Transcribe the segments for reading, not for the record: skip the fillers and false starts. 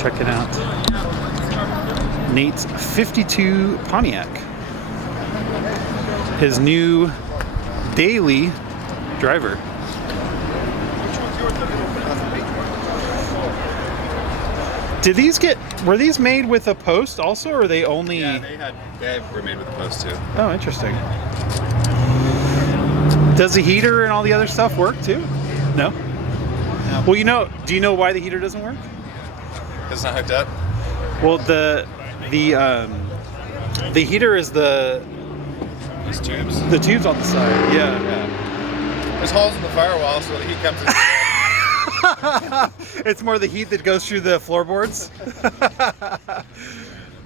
checking out Nate's 52 Pontiac. His new daily driver. Did these were these made with a post also, or are they only? Yeah, they were made with a post too. Oh, interesting. Does the heater and all the other stuff work too? No? No. Well, do you know why the heater doesn't work? It's not hooked up? Well, the heater is These tubes? the tubes on the side. Yeah. There's holes in the firewall so the heat comes in. It's more the heat that goes through the floorboards.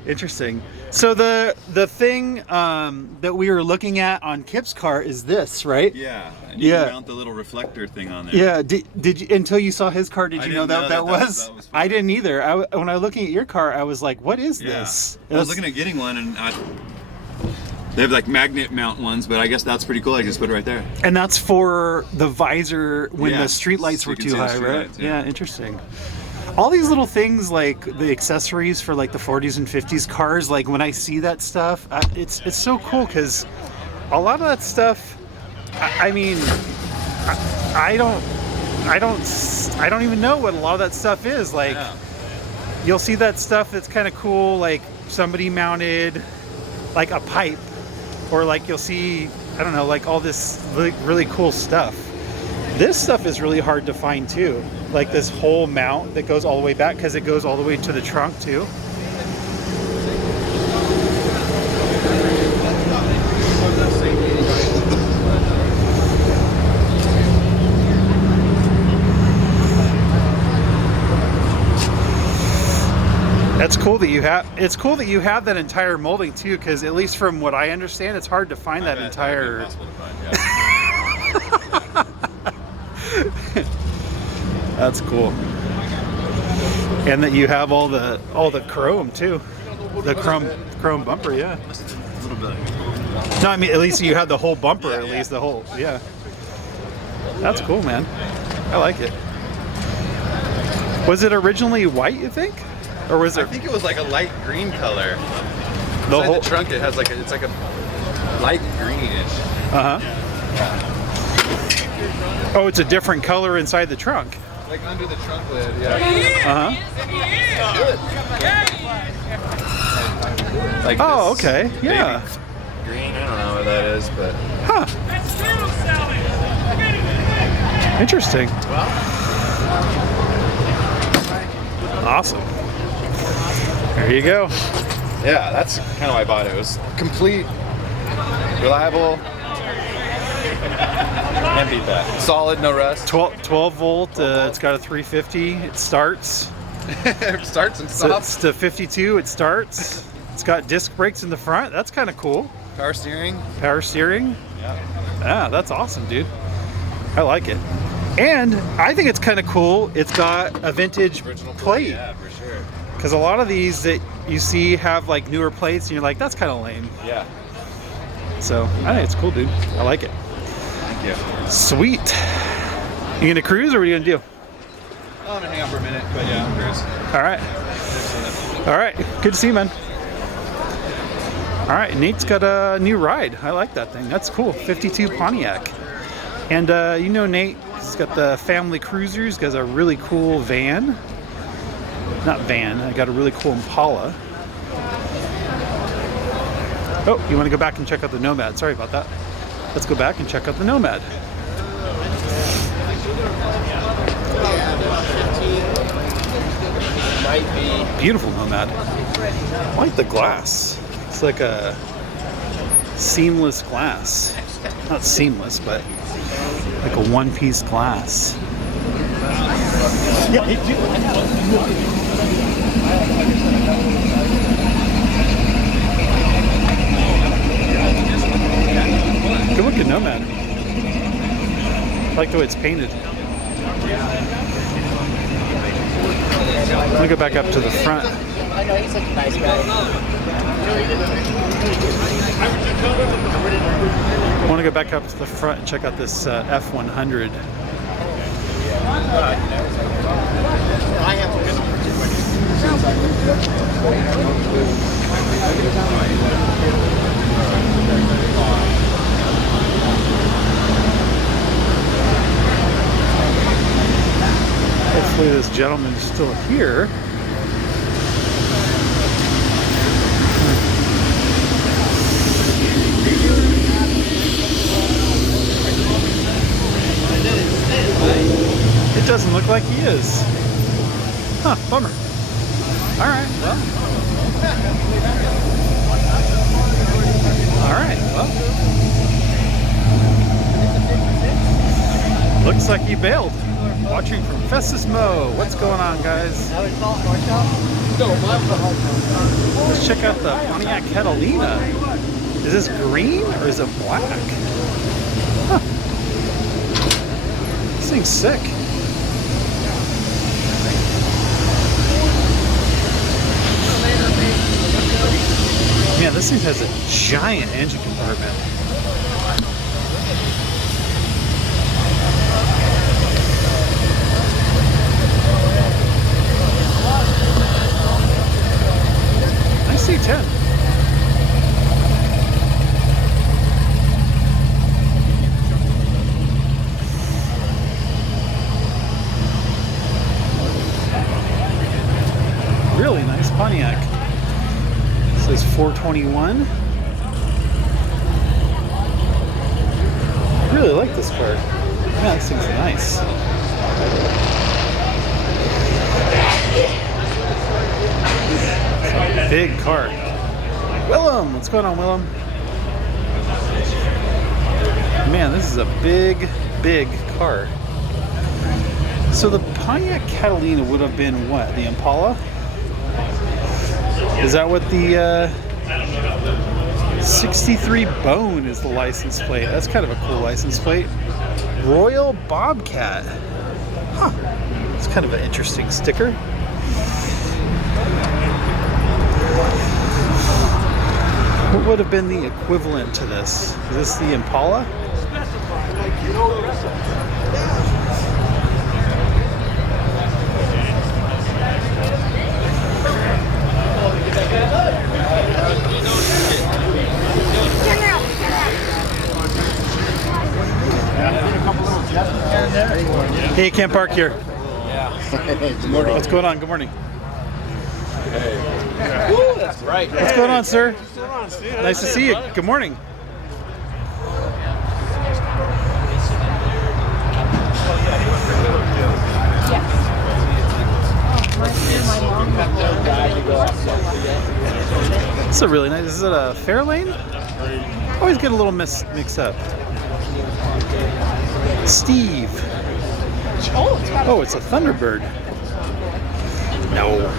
Interesting. So the thing that we were looking at on Kip's car is this, right? Yeah. And you mount the little reflector thing on there. Yeah. Did you, until you saw his car, did you know that was? I didn't either. When I was looking at your car, I was like, what is this? I was looking at getting one, and they have like magnet mount ones, but I guess that's pretty cool. I just put it right there. And that's for the visor when the street lights so were too high, right? Lights, yeah, interesting. All these little things, like the accessories for like the 40s and 50s cars, like when I see that stuff, it's so cool because a lot of that stuff, I mean, I don't even know what a lot of that stuff is. Like, you'll see that stuff that's kind of cool, like somebody mounted like a pipe, or like you'll see, I don't know, like all this really cool stuff. This stuff is really hard to find too. Like this whole mount that goes all the way back, because it goes all the way to the trunk too. That's cool that you have. It's cool that you have that entire molding too, because at least from what I understand, it's hard to find that entire. Impossible to find, yeah. That's cool. And that you have all the chrome too, the chrome bumper, yeah. A little bit. No, I mean at least you have the whole bumper, at least the whole, yeah. That's cool, man. I like it. Was it originally white, you think? Or was it? I think it was like a light green color. The whole trunk, it has it's like a light greenish. Oh, it's a different color inside the trunk. Like under the trunk lid, yeah. Like oh, okay, yeah. Green, I don't know what that is, but. Huh. Interesting. Awesome. There you go. Yeah, that's kind of why I bought it. It was complete, reliable. Can't beat that. Solid, no rust. 12 volt. It's got a 350. It starts. It starts and stops. It's to 52. It starts. It's got disc brakes in the front. That's kind of cool. Power steering. Power steering. Yeah. Yeah, that's awesome, dude. I like it. And I think it's kind of cool. It's got a vintage plate. Yeah, for sure. Because a lot of these that you see have like newer plates, and you're like, that's kind of lame. Yeah. So I think it's cool, dude. I like it. Thank you. Sweet. You gonna cruise, or what are you gonna do? I'm gonna hang out for a minute, but yeah, I'll cruise. All right. All right. Good to see you, man. All right. Nate's got a new ride. I like that thing. That's cool. 52 Pontiac. And you know Nate, he's got the family cruisers. He's got a really cool van. Not van. I got a really cool Impala. Oh, you want to go back and check out the Nomad? Sorry about that. Let's go back and check out the Nomad. Beautiful Nomad. I like the glass. It's like a seamless glass. Not seamless, but like a one-piece glass. Good looking Nomad. I like the way it's painted. Let me go back up to the front. I know he's such a nice guy. I want to go back up to the front and check out this F100. I have Hopefully this gentleman's still here. It doesn't look like he is. Huh, bummer. Alright, well. Alright, well. Looks like he bailed. Watching from Festus Mo. What's going on, guys? Let's check out the Pontiac Catalina. Is this green or is it black? Huh. This thing's sick. Man, this thing has a giant engine compartment. Nice C10. Really nice Pontiac. It says 421. I really like this car. Man, this thing's nice. Big car. Willem, what's going on, Willem? Man, this is a big, big car. So the Pontiac Catalina would have been what? The Impala? Is that what the 63 Bone is the license plate? That's kind of a cool license plate. Royal Bobcat. Huh. It's kind of an interesting sticker. What would have been the equivalent to this? Is this the Impala? Hey, you can't park here. Good morning. What's going on? Good morning. Hey. Woo, that's right. What's going on, sir? Nice to see you. Good morning. This is a really nice. Is it a Fairlane? Always get a little mix up. Steve. Oh, it's a Thunderbird. No.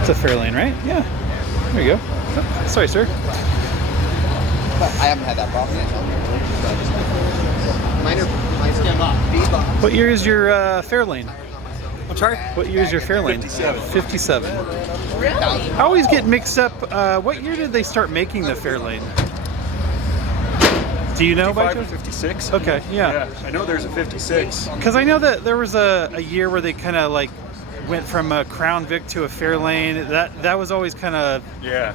It's a Fairlane, right? Yeah. There you go. Oh, sorry, sir. I haven't had that problem yet. What year is your Fairlane? I'm sorry? What year is your Fairlane? 57. 57. Really? I always get mixed up. What year did they start making the Fairlane? Do you know by 55 or chance? 56? Okay, yeah. I know there's a 56. Because I know that there was a year where they kind of like went from a Crown Vic to a Fairlane. That was always kind of Yeah.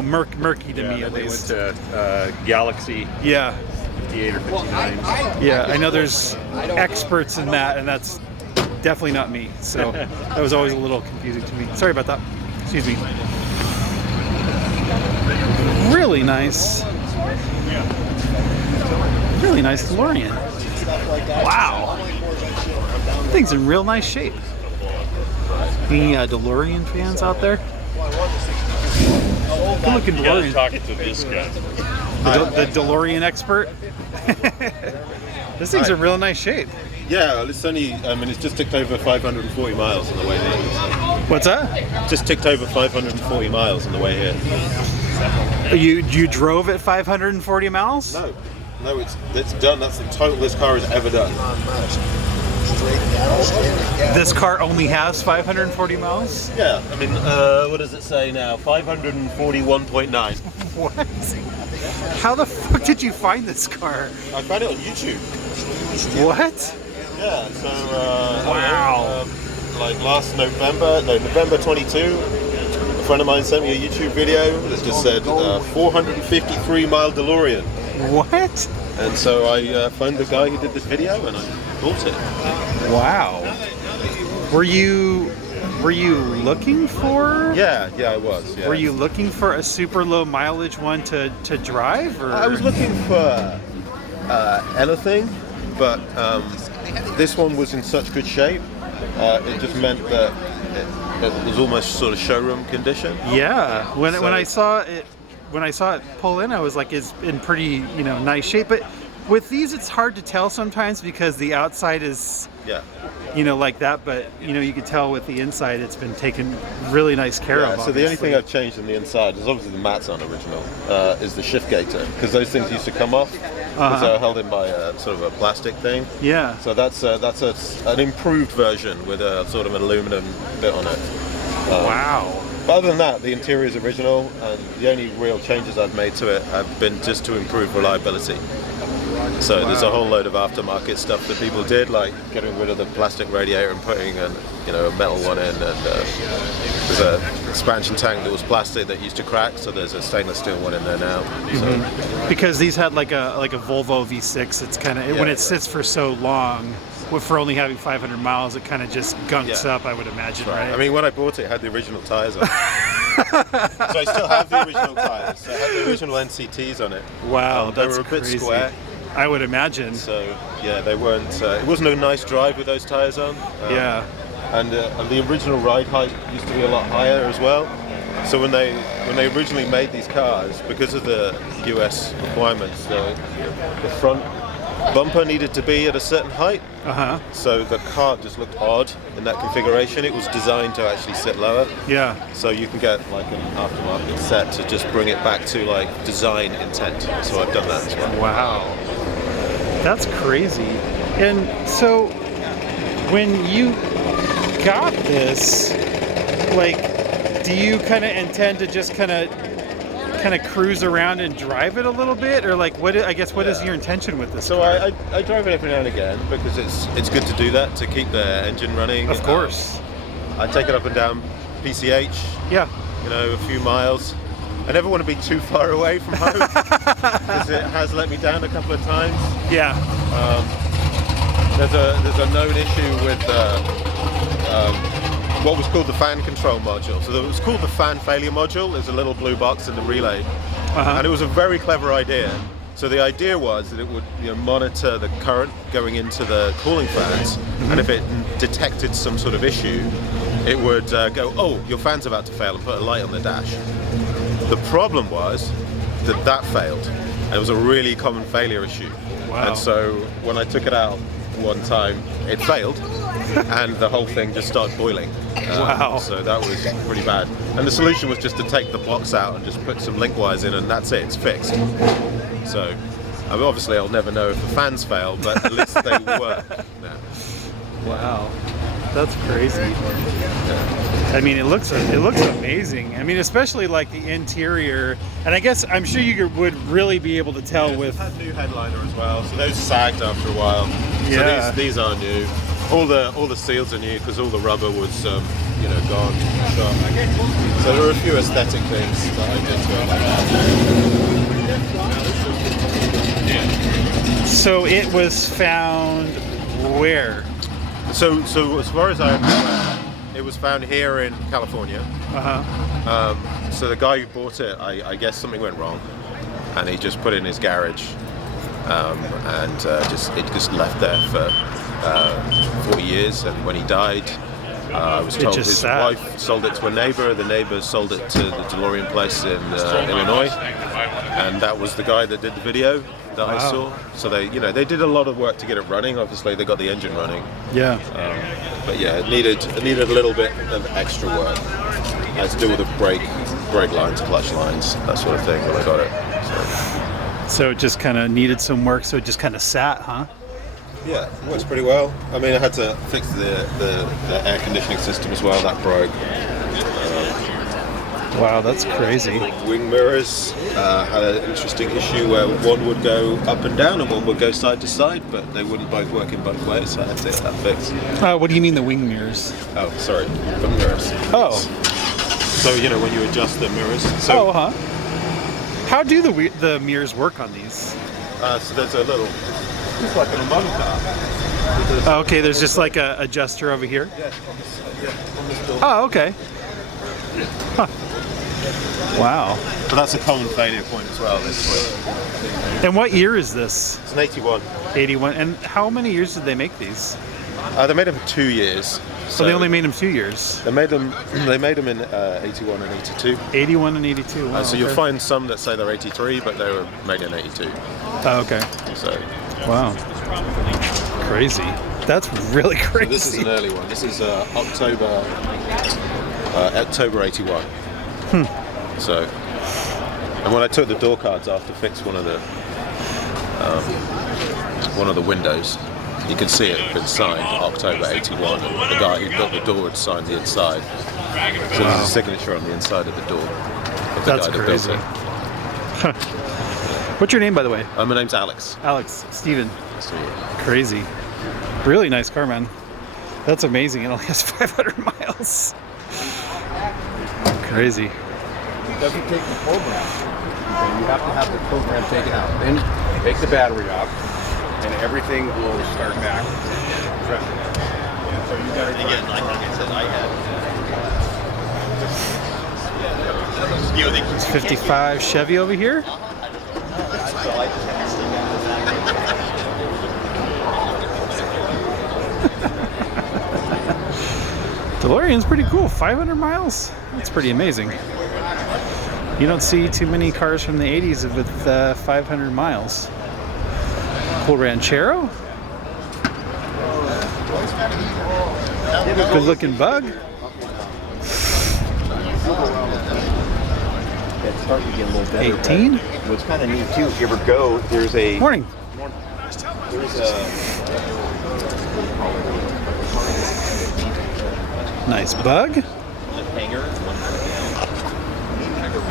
murky to me Then at they least. went to Galaxy Yeah, 58 or 59. yeah. I know there's experts in that, and that's definitely not me. So that was always a little confusing to me. Sorry about that. Excuse me. Really nice. Really nice DeLorean. Wow. Thing's in real nice shape. Any DeLorean fans out there? Good looking DeLorean. Talking to this guy. The DeLorean expert. This thing's in real nice shape. Yeah, well, it's only, it's just ticked over 540 miles on the way here. So. What's that? Just ticked over 540 miles on the way here. You drove at 540 miles? No, it's done. That's the total this car has ever done. This car only has 540 miles? Yeah, what does it say now? 541.9. What? How the fuck did you find this car? I found it on YouTube. What? Yeah, so Wow. like last November 22, a friend of mine sent me a YouTube video that just said 453 mile DeLorean. What? And so I found the guy who did this video and I bought it. Wow. Were you looking for? Yeah, I was. Yeah. Were you looking for a super low mileage one to drive? Or? I was looking for anything, but this one was in such good shape. It just meant that it was almost sort of showroom condition. Yeah. When I saw it pull in, I was like, it's in pretty nice shape. But with these, it's hard to tell sometimes because the outside is like that, but you could tell with the inside it's been taken really nice care of. So the only thing I've changed on the inside is obviously the mats aren't original, is the shift gaiter, because those things used to come off because they're held in by a sort of a plastic thing. Yeah. So that's an improved version with a sort of an aluminum bit on it. Wow. But other than that, the interior is original, and the only real changes I've made to it have been just to improve reliability. So there's a whole load of aftermarket stuff that people did, like getting rid of the plastic radiator and putting a metal one in, and there's a expansion tank that was plastic that used to crack, so there's a stainless steel one in there now. So, because these had like a Volvo V6, it's kind of when it sits for so long, for only having 500 miles, it kind of just gunks up, I would imagine, right? I mean, when I bought it had the original tires on it. So I still have the original tires. So I have the original NCTs on it. Wow, they that's were a bit crazy. square. I would imagine. So yeah, they weren't. It wasn't a nice drive with those tires on. And the original ride height used to be a lot higher as well. So when they originally made these cars, because of the US requirements, the front bumper needed to be at a certain height. So the car just looked odd in that configuration. It was designed to actually sit lower. Yeah. So you can get like an aftermarket set to just bring it back to like design intent. So I've done that as well. Wow. That's crazy. And so when you got this, like, do you kind of intend to just kind of cruise around and drive it a little bit, or like what is your intention with this so car? I drive it every now and again because it's good to do that, to keep the engine running. Of course. I take it up and down PCH. Yeah. A few miles. I never want to be too far away from home because it has let me down a couple of times. Yeah. There's a known issue with what was called the fan control module. So it was called the fan failure module. There's a little blue box in the relay, and it was a very clever idea. So the idea was that it would monitor the current going into the cooling fans, and if it detected some sort of issue, it would go, oh, your fan's about to fail, and put a light on the dash. The problem was that failed. It was a really common failure issue. Wow. And so when I took it out one time, it failed, and the whole thing just started boiling. Wow. So that was pretty bad. And the solution was just to take the box out and just put some link wires in, and that's it, it's fixed. So obviously I'll never know if the fans fail, but at least they work. Yeah. Wow. That's crazy. I mean, it looks amazing. I mean, especially like the interior, and I guess I'm sure you would really be able to tell with. It had new headliner as well, so those sagged after a while. Yeah. So these are new. All the seals are new because all the rubber was gone. So there are a few aesthetic things that I did to it. So it was found where? So as far as I'm aware, it was found here in California. So the guy who bought it, I guess something went wrong, and he just put it in his garage, and it just left there for 4 years. And when he died, I was told his wife sold it to a neighbor. The neighbor sold it to the DeLorean place in Illinois, and that was the guy that did the video that I saw. So they did a lot of work to get it running. Obviously, they got the engine running. Yeah. But yeah, it needed a little bit of extra work. It had to do with the brake lines, clutch lines, that sort of thing when I got it. So it just kind of needed some work. So it just kind of sat, huh? Yeah, it works pretty well. I mean, I had to fix the air conditioning system as well. That broke. Wow, that's crazy. Wing mirrors had an interesting issue where one would go up and down and one would go side to side, but they wouldn't both work in both ways, so I had to get that fixed. What do you mean the wing mirrors? Oh, sorry, the mirrors. Oh. So, when you adjust the mirrors. So, How do the mirrors work on these? So there's a little, it's like an among car. Oh, okay, there's just like a adjuster over here. Oh, okay. Huh. Wow. But that's a common failure point as well. This switch. And what year is this? It's an 81. 81. And how many years did they make these? They made them for 2 years. So they only made them 2 years. They made them. They made them in 81 and 82. 81 and 82. Wow, So you'll okay. find some that say they're 83, but they were made in 82. Oh, okay. So Wow. Crazy. That's really crazy. this is an early one. This is October 81. So, and when I took the door cards off to fix one of the windows, you can see it had been signed October 81. And the guy who built the door had signed the inside. So there's a signature on the inside of the door. Of the That's guy that crazy. built it. What's your name, by the way? My name's Alex. Alex. Steven. Nice to meet you. Crazy. Really nice car, man. That's amazing. It only has 500 miles. Crazy. It doesn't take the program. You have to have the program taken out. Then take the battery off, and everything will start back. So you got to again, like I said, I had. It's 55 Chevy over here. DeLorean's pretty cool. 500 miles? That's pretty amazing. You don't see too many cars from the 80s with 500 miles. Cool Ranchero. Good looking bug. It's starting to get a little better. 18. What's kind of neat too, if you ever go, there's a Morning. there's a Nice bug. hanger.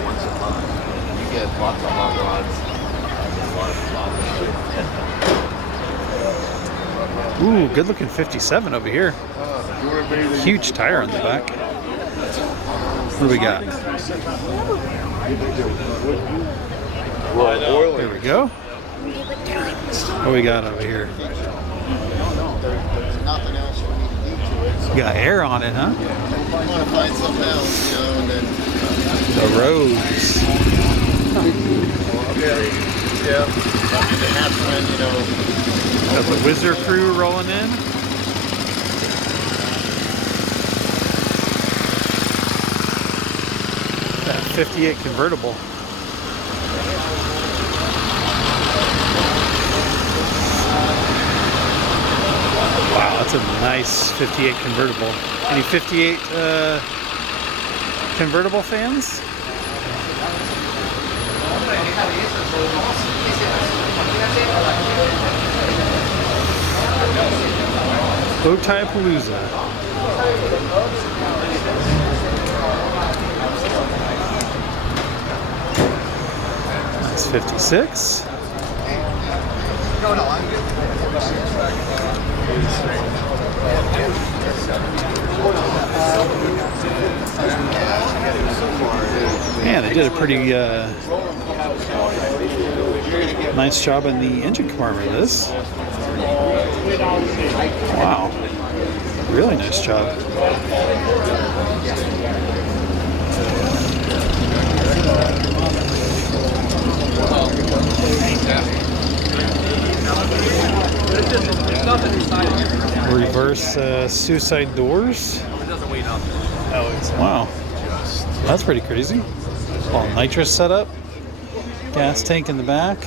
Once a month. You get lots of hot rods. Ooh, good looking 57 over here. Huge tire on the back. What do we got? There we go. What we got over here? Nothing else we need to do to it. So Got air on it, huh? we want to find something else, you know, and then The roads. yeah. And that's when, you know, Got the Whizzer crew rolling in. That 58 convertible. Wow, that's a nice 58 convertible. Any 58 convertible fans? Bowtie Palooza. That's 56. Man, they did a pretty nice job in the engine compartment of this. Wow. Really nice job. Reverse suicide doors. Wow. That's pretty crazy. All nitrous setup. Gas tank in the back.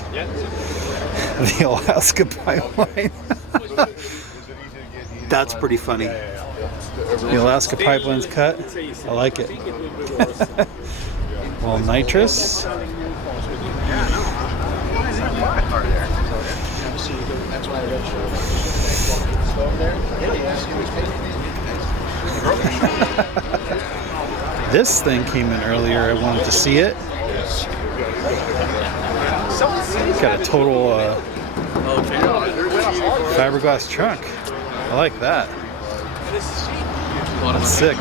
The Alaska pipeline. That's pretty funny. The Alaska pipeline's cut. I like it. All nitrous. This thing came in earlier. I wanted to see it. Got a total fiberglass trunk. I like that. That's sick.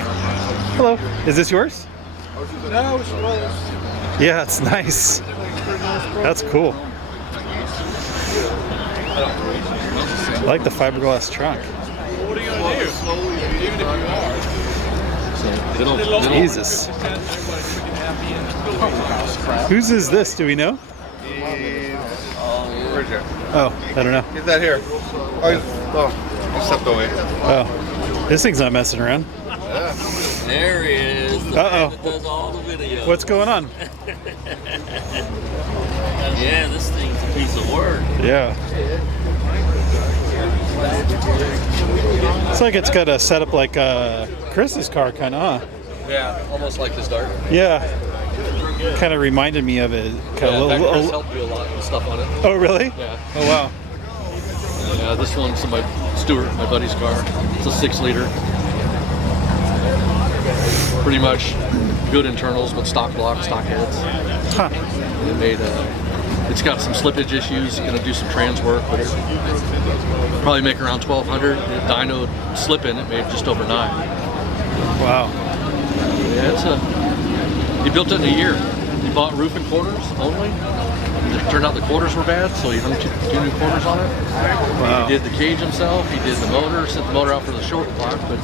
Hello. Is this yours? no, it's well, Yeah, it's nice. That's cool. I like the fiberglass trunk. What are you gonna do? Even if you are. So Jesus. Whose is this? Do we know? Where's it? Oh, I don't know. Get that here. Oh, he stepped away. Oh, this thing's not messing around. There he is. The man that does all the videos. What's going on? Yeah, this thing's a piece of work. Yeah. It's like it's got a setup like Chris's car, kind of, huh? Yeah, almost like his dart. Yeah. Kind of reminded me of it. Yeah, Chris helped do a lot of stuff on it. Oh, really? Yeah. Oh, wow. Yeah, this one's my Stuart, my buddy's car. It's a 6-liter. Pretty much good internals, but stock blocks, stock heads. Huh. It made it's got some slippage issues. Gonna do some trans work, but it probably make around 1,200. The dyno slipping, it made just over 9. Wow. Yeah, he built it in a year. He bought roof and quarters only. It turned out the quarters were bad, so he hung two new quarters on it. Wow. He did the cage himself. He did the motor, sent the motor out for the short block, but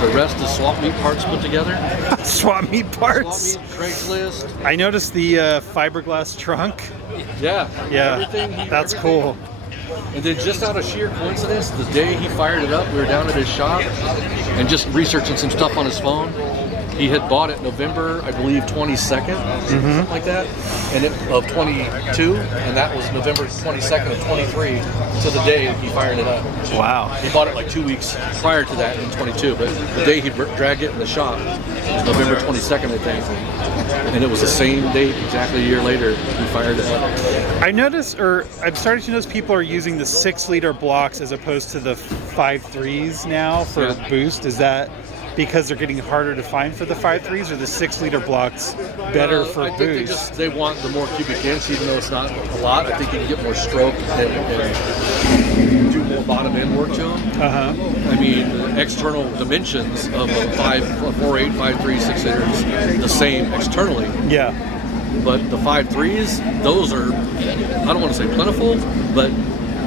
the rest is swap meet parts put together. Swap meet parts. Swap meet, Craigslist. I noticed the fiberglass trunk. Yeah. Yeah, Everything. that's cool. And then just out of sheer coincidence, the day he fired it up, we were down at his shop and just researching some stuff on his phone. He had bought it November, I believe, 22nd, something like that, of 22, and that was November 22nd of 23 to the day he fired it up. Wow. He bought it like 2 weeks prior to that in 22, but the day he dragged it in the shop was November 22nd, I think, and it was the same date, exactly a year later, he fired it up. I noticed, or I'm starting to notice people are using the 6-liter blocks as opposed to the 5.3s now for boost. Is that because they're getting harder to find for the 5.3s, or the 6-liter blocks better for I think boost? they want the more cubic inch, even though it's not a lot. I think you can get more stroke and do more bottom end work to them. I mean, the external dimensions of a 4.8, 5.3, 6-liter is the same externally. Yeah. But the 5.3s, those are, I don't want to say plentiful, but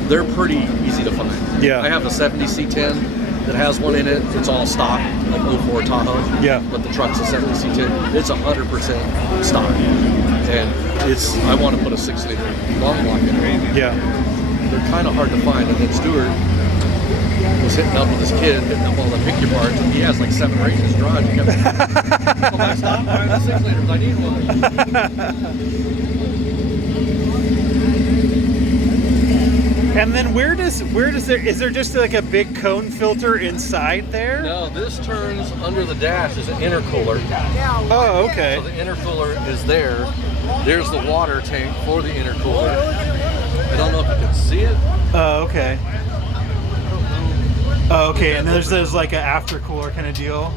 they're pretty easy to find. Yeah. I have a 70 C10 that has one in it. It's all stock, like 04 Tahoe. Yeah. But the truck's a 70 C10. It's 100% stock. And I want to put a 6-liter long block in it. Yeah. They're kind of hard to find. And then Stuart was hitting up with his kid, hitting up all the pick-your parts. And he has like 7 or 8 in his garage. He kept, well, I stopped buying the 6-liters. I need one. And then is there just like a big cone filter inside there? No, this turns under the dash is an intercooler. Oh, okay. So the intercooler is there. There's the water tank for the intercooler. I don't know if you can see it. Oh, okay. Oh, okay. And there's like an after cooler kind of deal.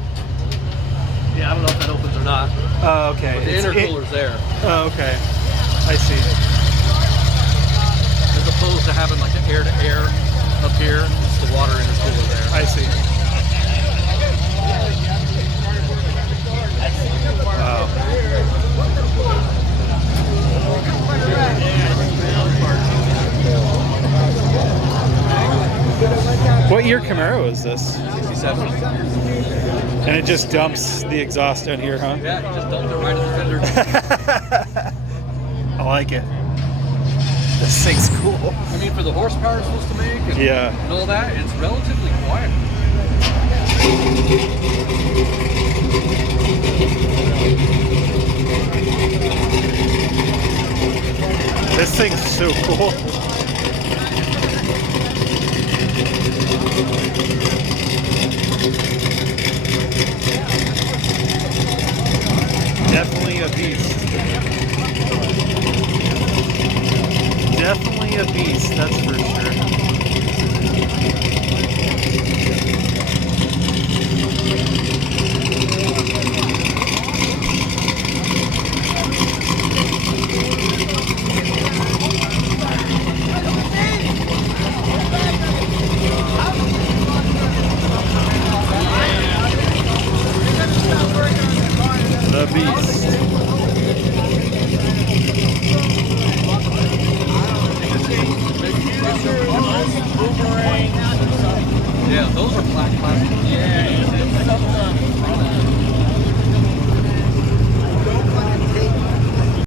Yeah, I don't know if that opens or not. Oh, okay. But the intercooler's there. Oh, okay. I see. As opposed to having like an air-to-air up here, it's the water intercooler there. I see. Wow. What year Camaro is this? 67. And it just dumps the exhaust down here, huh? Yeah, you just dumped it right in the fender. I like it. This thing's cool. I mean, for the horsepower it's supposed to make and, Yeah. and all that, it's relatively quiet. This thing's so cool. Definitely a beast. Definitely a beast, that's for sure. The beast. boomerangs and stuff. Yeah, those are black plastic. Yeah.